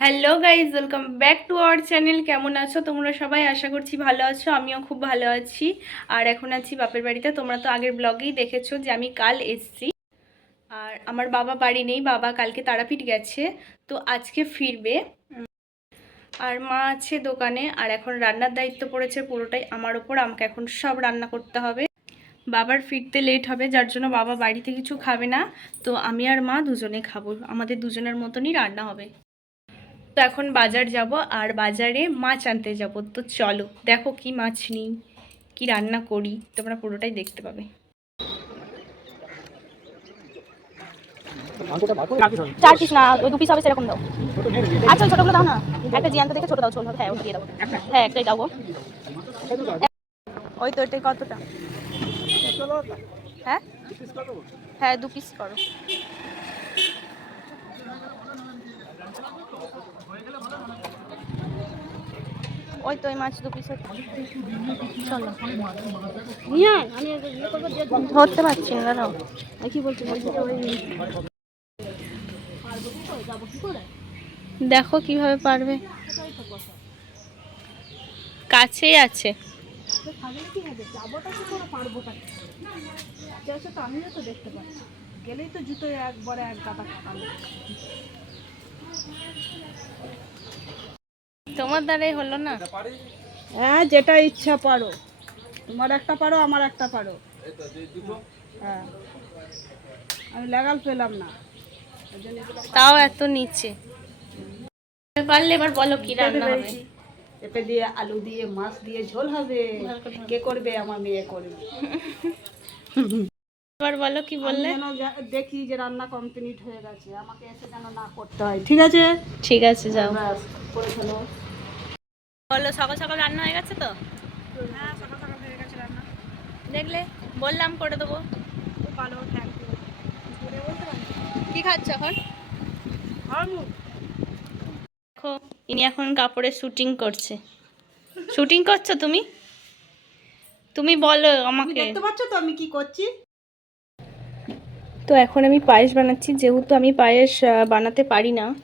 Hello guys welcome back to our channel কেমন আছো? তোমরা সবাই আশা করছি ভালো আছো, আমিও খুব ভালো আছি। আর এখন আছি বাপের বাড়িতে। তোমরা তো আগের ব্লগেই দেখেছ যে আমি কাল এসছি। আর আমার বাবা বাড়ি নেই, বাবা কালকে তারাপীঠ গেছে, তো আজকে ফিরবে। আর মা আছে দোকানে, আর এখন রান্নার দায়িত্ব পড়েছে পুরোটাই আমার ওপর আমাকে এখন সব রান্না করতে হবে। বাবার ফিরতে লেট হবে, যার জন্য বাবা বাড়িতে কিছু খাবে না। তো আমি আর মা দুজনে খাব, আমাদের দুজনের মতনই রান্না হবে। তো এখন বাজার যাব আর বাজারে মাছ আনতে যাব। তো চলো দেখো কি মাছ নিই কি রান্না করি তোমরা পুরোটাই দেখতে পাবে। চার পিস না ওই দু পিস হবে সেরকম দাও। আচ্ছা ছোটগুলো দাও না। একটা জিয়ান্ত দেখে ছোট দাও ছোট হ্যাঁ ওটা দিয়ে দাও। হ্যাঁ একটাই দাও ওই তো এটাই কতটা? হ্যাঁ? হ্যাঁ দু পিস করো। ওই তো ওই মাছ দু পিস চলো। ধরতে পারছি না, দাঁড়াও। কি বলছি দেখো কীভাবে পারবে। কাছেই আছে। আমিও তো দেখতে পাচ্ছি। গেলেই তো জুতো একবারে এক গাদা তোমার দ্বারাই হলো না? হ্যাঁ যেটা ইচ্ছা পারো। তোমার একটা পারো আমার একটা পারো। হ্যাঁ। আমি লাগাল পেলাম না। তাও এত নিচে। পারলে এবার বলো কি রান্না হবে। পেঁপে দিয়ে আলু দিয়ে মাছ দিয়ে ঝোল হবে। কে করবে? আমার মেয়ে করবে। এবার বলো কি বললে? যেন দেখি যে রান্না কমপ্লিট হয়ে গেছে। আমাকে এসে যেন না করতে হয়। ঠিক আছে? ঠিক আছে যাও। করে ফেলো। বলো সকাল সকাল রান্না হয়ে গেছে তো? হ্যাঁ সকাল সকাল হয়ে গেছে রান্না। দেখলে বললাম করে দেবো। খুব ভালো থ্যাংক ইউ কি খাচ্ছ এখন? দেখো ইনি এখন কাপড়ের শুটিং করছে। শুটিং করছ তুমি? তুমি বলো আমাকে। দেখতে পাচ্ছ তো আমি কি করছি? তো এখন আমি পায়েস বানাচ্ছি যেহেতু আমি পায়েস বানাতে পারি না।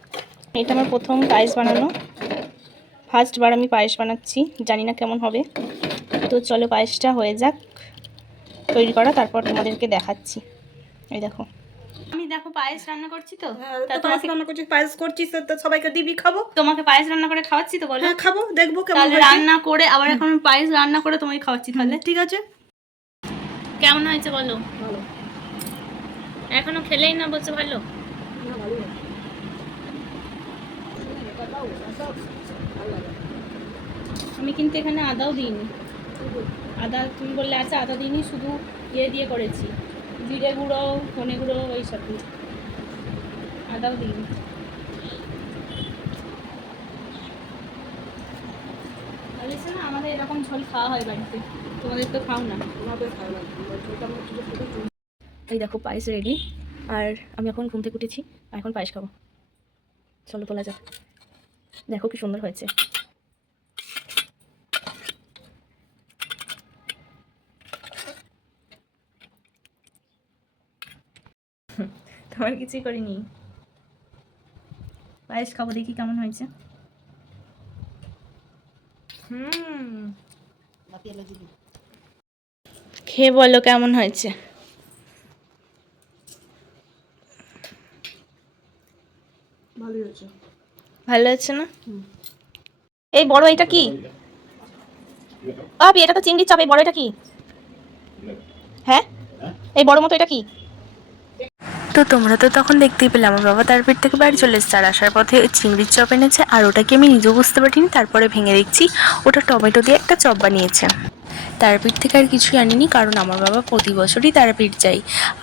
এটা আমার প্রথম পায়েস বানানো। ফার্স্ট বার আমি পায়েস বানাচ্ছি জানি না কেমন হবে। তো চলো পায়েসটা হয়ে যাক তৈরি করা তারপর তোমাদেরকে দেখাচ্ছি। এই দেখো। আমি দেখো পায়েস রান্না করছি তো। হ্যাঁ, তো পায়েস তোমাকে রান্না করছিস পায়েস করছিস তো- সবাইকে দিবি খাব? তোমাকে পায়েস রান্না করে খাওয়াচ্ছি তো বলো? হ্যাঁ খাব দেখব কেমন। রান্না করে আবার এখন পায়েস রান্না করে তোমাকে খাওয়াচ্ছি তাহলে। ঠিক আছে। কেমন হয়েছে বলো? ভালো। এখনও খেলেই না বলছে ভালো? আমি কিন্তু এখানে আদাও দিইনি। আদা, তুমি বললে আচ্ছা আদা দিইনি, শুধু ইয়ে দিয়ে করেছি। জিরে গুঁড়ো, ধনে গুঁড়ো ওই সব আদাও দিইনি। আমাদের এরকম ঝোল খাওয়া হয় বাড়িতে। তোমাদের তো খাও না। এই দেখো পায়েস রেডি আর আমি এখন ঘুম থেকে উঠেছি আর এখন পায়েস খাব। চলো তোলা যাক। দেখো কি সুন্দর হয়েছে। তোমার কিছুই করিনি। পায়েস খাব দেখি কেমন হয়েছে। হুম। খেয়ে বলো কেমন হয়েছে। ভালোই হয়েছে। ভালো আছে না? এই বড় এটা কি? আপি এটা তো চিংড়ির চাপ এই বড় এটা কি? হ্যাঁ? এই বড় মতো এটা কি? তো তোমরা তো তখন দেখতেই পেলে, আমার বাবা তারপর থেকে বাড়ি চলে এসেছে। আর আসার পথে চিংড়ির চপ এনেছে, আর ওটাকে আমি নিজেও বুঝতে পারিনি, তারপরে ভেঙে দেখছি, ওটা টমেটো দিয়ে একটা চপ বানিয়েছে। তারাপীঠ থেকে আর কিছুই আনিনি, কারণ আমার বাবা প্রতি বছরই তারাপীঠ যাই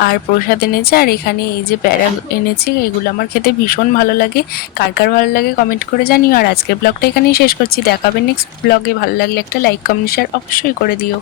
আর প্রসাদ এনেছে, আর এখানে এই যে প্যারা এনেছে, এগুলো আমার খেতে ভীষণ ভালো লাগে। কার কার ভালো লাগে কমেন্ট করে জানিও। আর আজকের ব্লগটা এখানেই শেষ করছি। দেখাবে নেক্সট ব্লগে। ভালো লাগলে একটা লাইক কমেন্ট শেয়ার অবশ্যই করে দিও।